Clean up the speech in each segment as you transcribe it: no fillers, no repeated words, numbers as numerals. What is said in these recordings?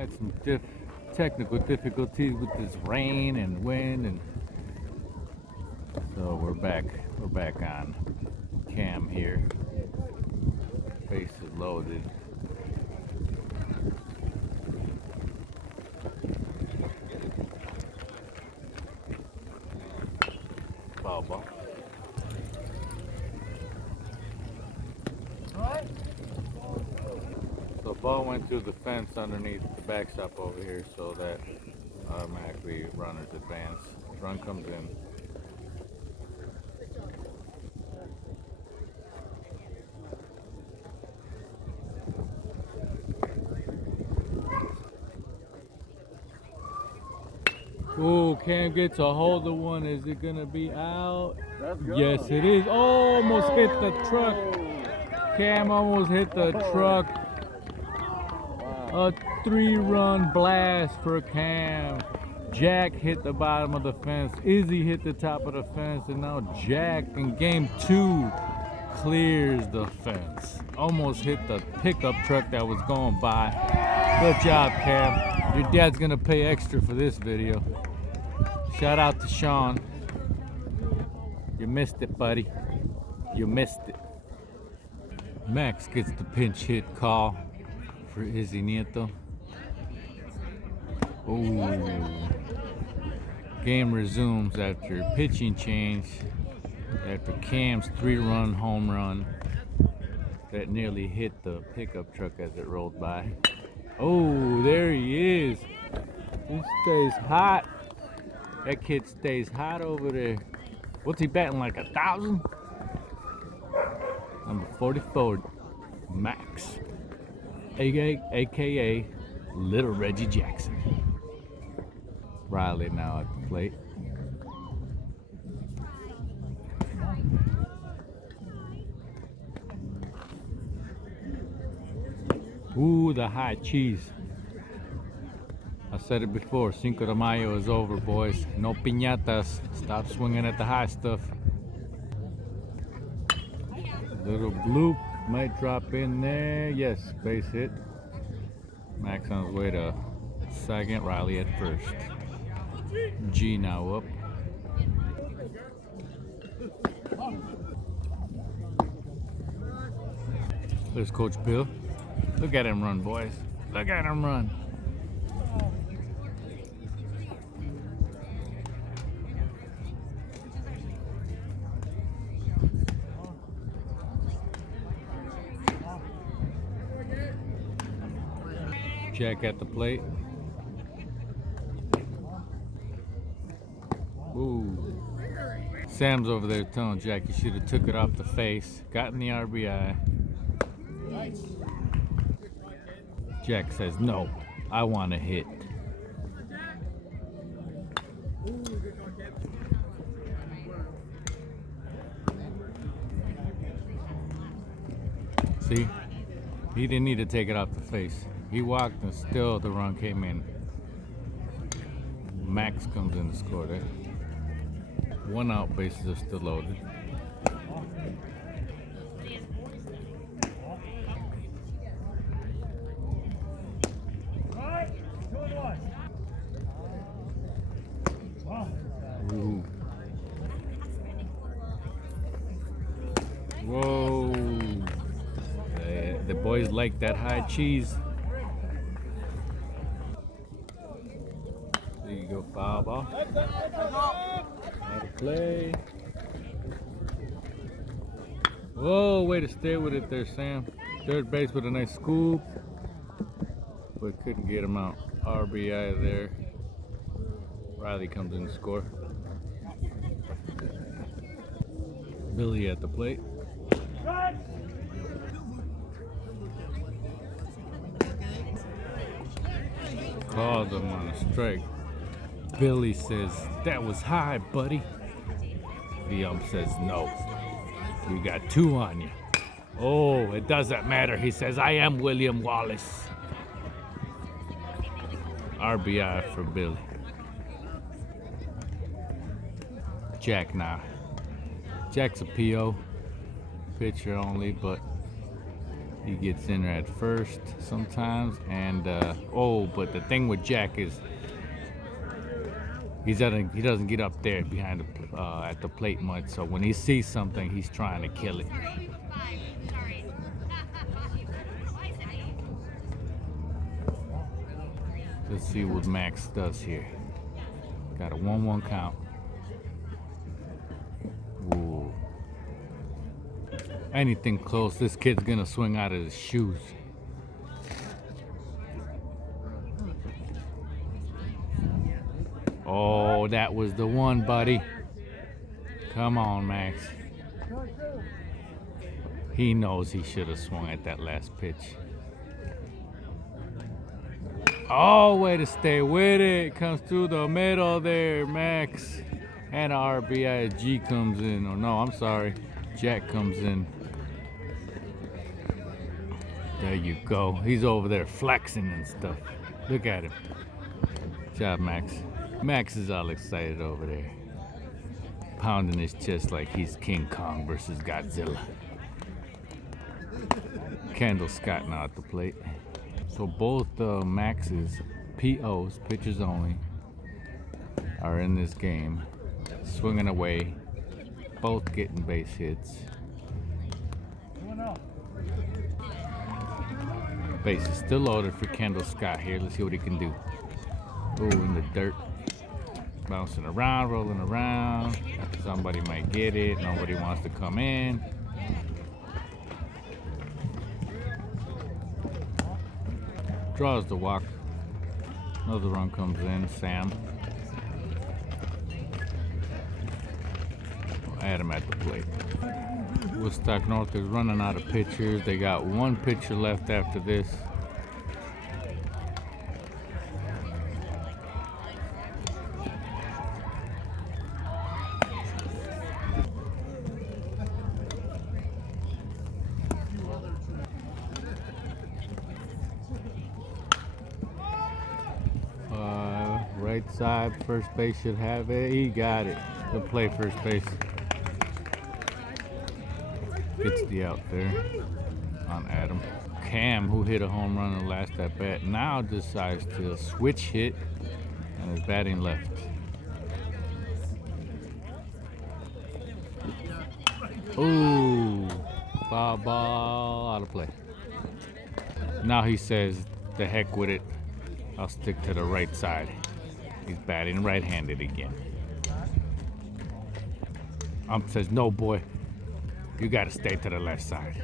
Had some technical difficulties with this rain and wind, and so we're back on cam here. Base is loaded. Foul ball. So ball went through the fence underneath the backstop over here, so that automatically runners advance. Run comes in. Ooh, Cam gets a hold of one. Is it gonna be out? Yes, it is. Oh, almost hit the truck. Cam almost hit the truck. A 3-run blast for Cam. Jack hit the bottom of the fence. Izzy hit the top of the fence, and now Jack in game 2 clears the fence. Almost hit the pickup truck that was going by. Good job, Cam. Your dad's gonna pay extra for this video. Shout out to Sean. You missed it, buddy. You missed it. Max gets the pinch hit call for Izzy Nieto. Ooh. Game resumes after pitching change, after Cam's 3-run home run that nearly hit the pickup truck as it rolled by. Oh, there he is. He stays hot. That kid stays hot over there. What's he batting, like 1,000? Number 44, Max, aka Little Reggie Jackson. Riley now at the plate. Ooh, the high cheese. I said it before, Cinco de Mayo is over, boys. No piñatas. Stop swinging at the high stuff. Little bloop might drop in there. Yes, base hit. Max on his way to second, Riley at first. G now up. There's Coach Bill. Look at him run, boys. Look at him run. Jack at the plate. Ooh. Sam's over there telling Jack he should have took it off the face, gotten the RBI. Jack says, no, I want to hit. See, he didn't need to take it off the face. He walked and still the run came in. Max comes in to score there. 1 out, bases are still loaded. Ooh. Whoa. The boys like that high cheese. There you go, foul ball. Out of play. Whoa, way to stay with it there, Sam. Third base with a nice scoop, but couldn't get him out. RBI there. Riley comes in to score. Billy at the plate. Called him on a strike. Billy says, that was high, buddy. The ump says, no. We got 2 on you. Oh, it doesn't matter. He says, I am William Wallace. RBI for Billy. Jack now. Jack's a PO. Pitcher only, but He gets in at first sometimes, and but the thing with Jack is he doesn't get up there behind at the plate much. So when he sees something, he's trying to kill it. Let's see what Max does here. Got a 1-1 count. Ooh. Anything close, this kid's gonna swing out of his shoes. Oh, that was the one, buddy. Come on, Max. He knows he should have swung at that last pitch. Oh, way to stay with it. Comes through the middle there, Max. And RBI. G comes in. Oh, no, I'm sorry. Jack comes in. There you go. He's over there flexing and stuff. Look at him. Good job, Max. Max is all excited over there. Pounding his chest like he's King Kong versus Godzilla. Kendall Scott now at the plate. So both Max's POs, pitchers only, are in this game. Swinging away. Both getting base hits. Base is still loaded for Kendall Scott here. Let's see what he can do. Oh, in the dirt. Bouncing around, rolling around. Somebody might get it. Nobody wants to come in. Draws the walk. Another run comes in. Sam. Adam at the plate. Woodstock North is running out of pitchers. They got one pitcher left after this. Right side, first base should have it. He got it. He'll play first base. Gets the out there on Adam. Cam, who hit a home run in the last at bat, now decides to switch hit and is batting left. Ooh, foul ball, out of play. Now he says, the heck with it. I'll stick to the right side. He's batting right-handed again. Says, no, boy. You got to stay to the left side.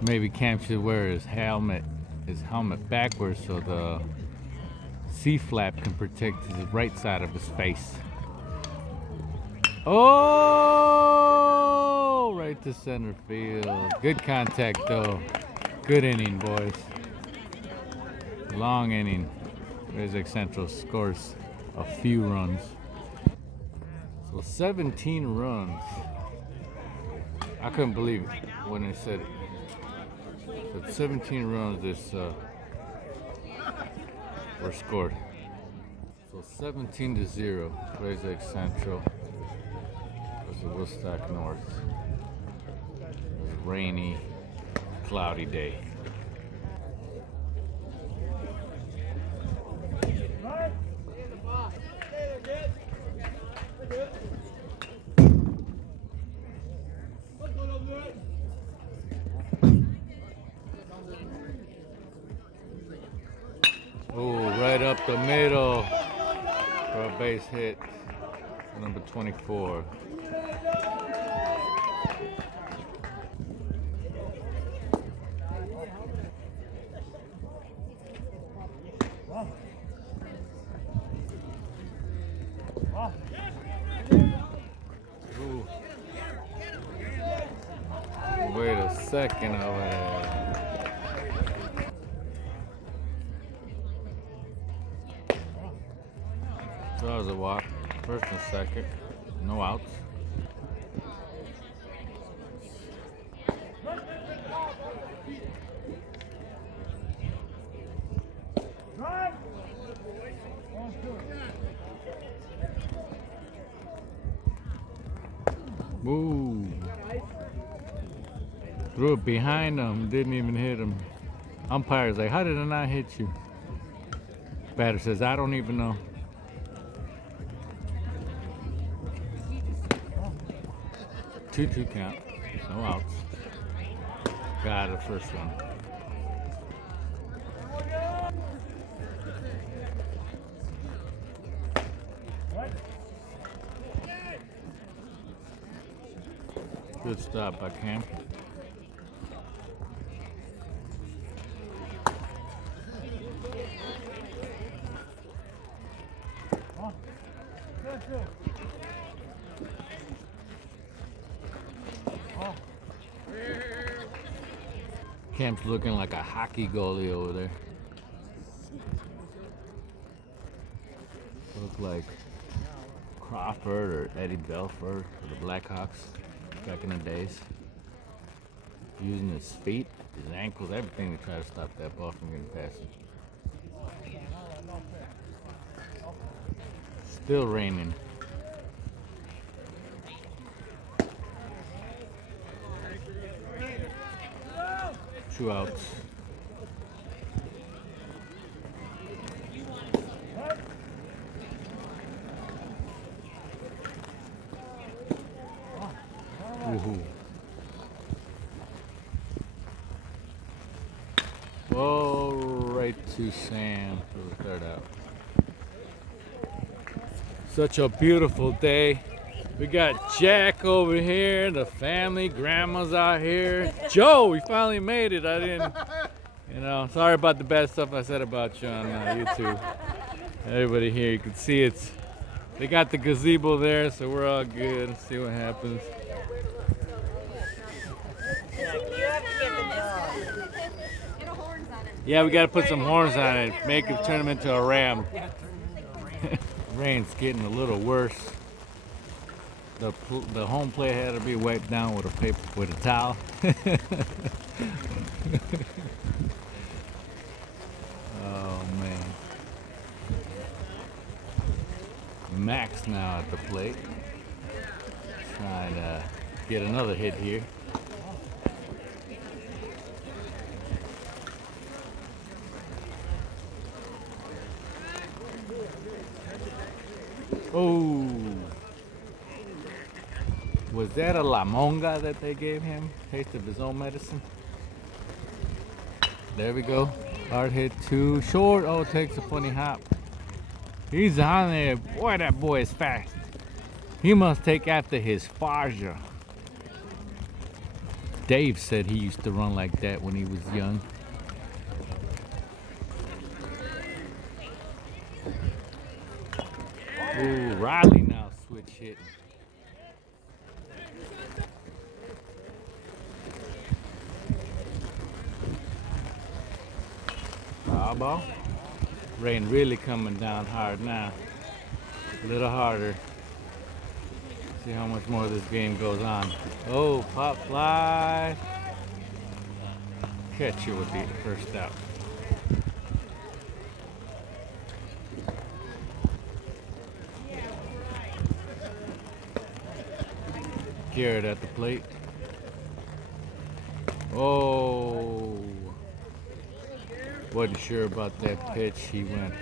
Maybe Cam should wear his helmet backwards so the C-flap can protect his right side of his face. Oh, right to center field. Good contact, though. Good inning, boys. Long inning. Grayslake Central scores a few runs. So 17 runs. I couldn't believe it when they said it. So 17 runs were scored. So 17-0, Grayslake Central versus Woodstock North. It was a rainy, cloudy day. Oh, right up the middle for a base hit. Number 24. Ooh. Wait a second over there. Draws a walk, first and second, no outs. Ooh. Threw it behind him, didn't even hit him. Umpire's like, how did I not hit you? Batter says, I don't even know. 2-2 count. No outs. Got the first one. Good stop by Cam. Camp's looking like a hockey goalie over there. Look like Crawford or Eddie Belford for the Blackhawks back in the days. Using his feet, his ankles, everything to try to stop that ball from getting past him. Still raining. Two outs. Woohoo. Oh, right to Sam for the third out. Such a beautiful day. We got Jack over here, the family, grandma's out here. Joe, we finally made it. I didn't, sorry about the bad stuff I said about you on YouTube. Everybody here, you can see it's, they got the gazebo there, so we're all good. Let's see what happens. Yeah, we got to put some horns on it, make it turn them into a ram. Rain's getting a little worse. The home plate had to be wiped down with a towel. Oh man. Max now at the plate. Trying to get another hit here. Oh. Was that a La Monga that they gave him? Taste of his own medicine? There we go. Hard hit too short. Oh, takes a funny hop. He's on there. Boy, that boy is fast. He must take after his father. Dave said he used to run like that when he was young. Ooh, Riley now switch hitting. Foul ball. Rain really coming down hard now. A little harder. See how much more this game goes on. Oh, pop fly. Catcher would be the first out. Garrett at the plate. Oh. Wasn't sure about that pitch. He went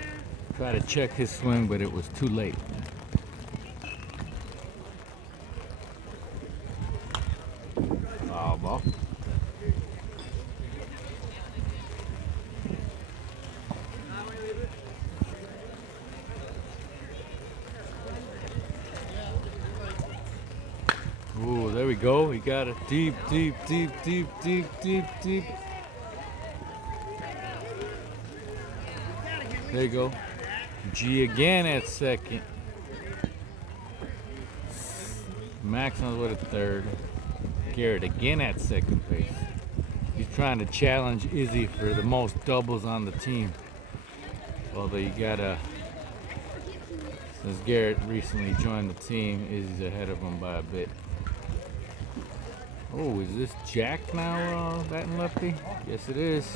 try to check his swing, but it was too late. Foul ball. Ooh, there we go. He got it deep, deep, deep, deep, deep, deep, deep. There you go. G again at second. Max on the way to third. Garrett again at second base. He's trying to challenge Izzy for the most doubles on the team. Although you gotta, since Garrett recently joined the team, Izzy's ahead of him by a bit. Oh, is this Jack now batting lefty? Yes, it is.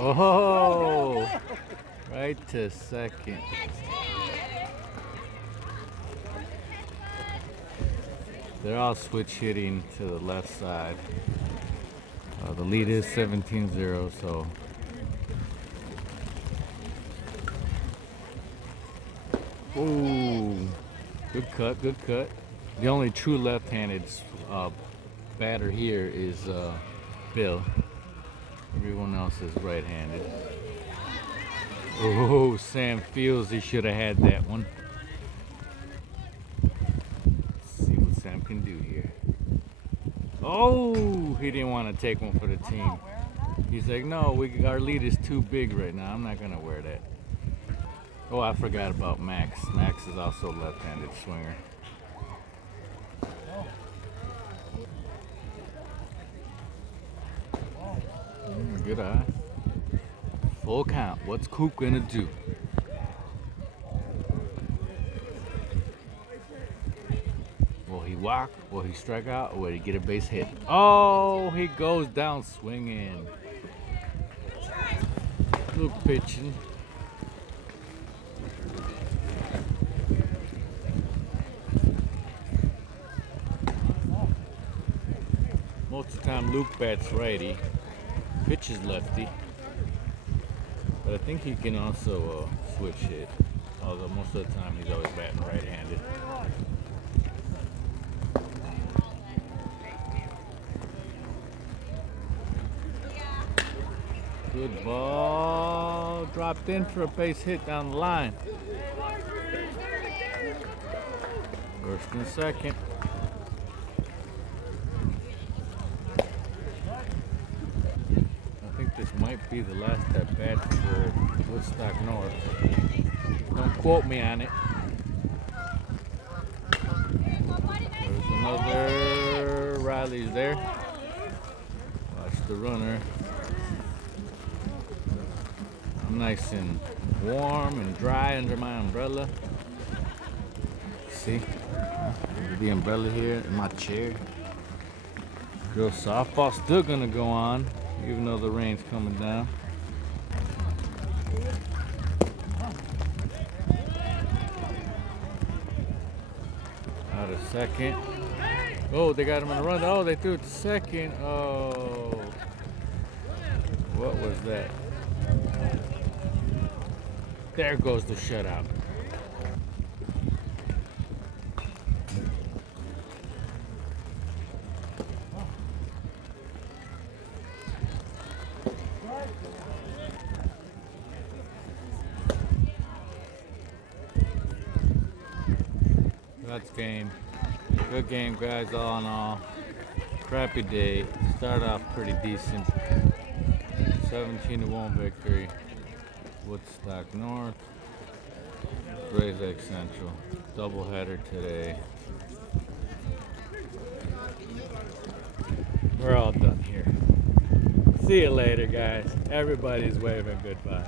Oh, right to second. They're all switch hitting to the left side. The lead is 17-0, so. Ooh, good cut, good cut. The only true left-handed batter here is Bill. Everyone else is right-handed. Oh, Sam feels he should have had that one. Let's see what Sam can do here. Oh, he didn't want to take one for the team. He's like, no, our lead is too big right now. I'm not gonna wear that. Oh, I forgot about Max. Max is also a left-handed swinger. Good eye. Full count. What's Coop gonna do? Will he walk? Will he strike out? Or will he get a base hit? Oh, he goes down swinging. Luke pitching. Most of the time Luke bats righty, pitches lefty, but I think he can also switch hit, although most of the time he's always batting right-handed. Good ball, dropped in for a base hit down the line. First and second. This might be the last at bat for Woodstock North. Don't quote me on it. There's another. Riley's there. Watch the runner. I'm nice and warm and dry under my umbrella. See? The umbrella here in my chair. Girls softball still gonna go on, even though the rain's coming down. Out of second. Oh, they got him on the run. Oh, they threw it to second. Oh. What was that? There goes the shutout. That's game. Good game, guys, all in all. Crappy day. Start off pretty decent. 17-1 victory. Woodstock North. Grayslake Central. Doubleheader today. We're all done here. See you later, guys. Everybody's waving goodbye.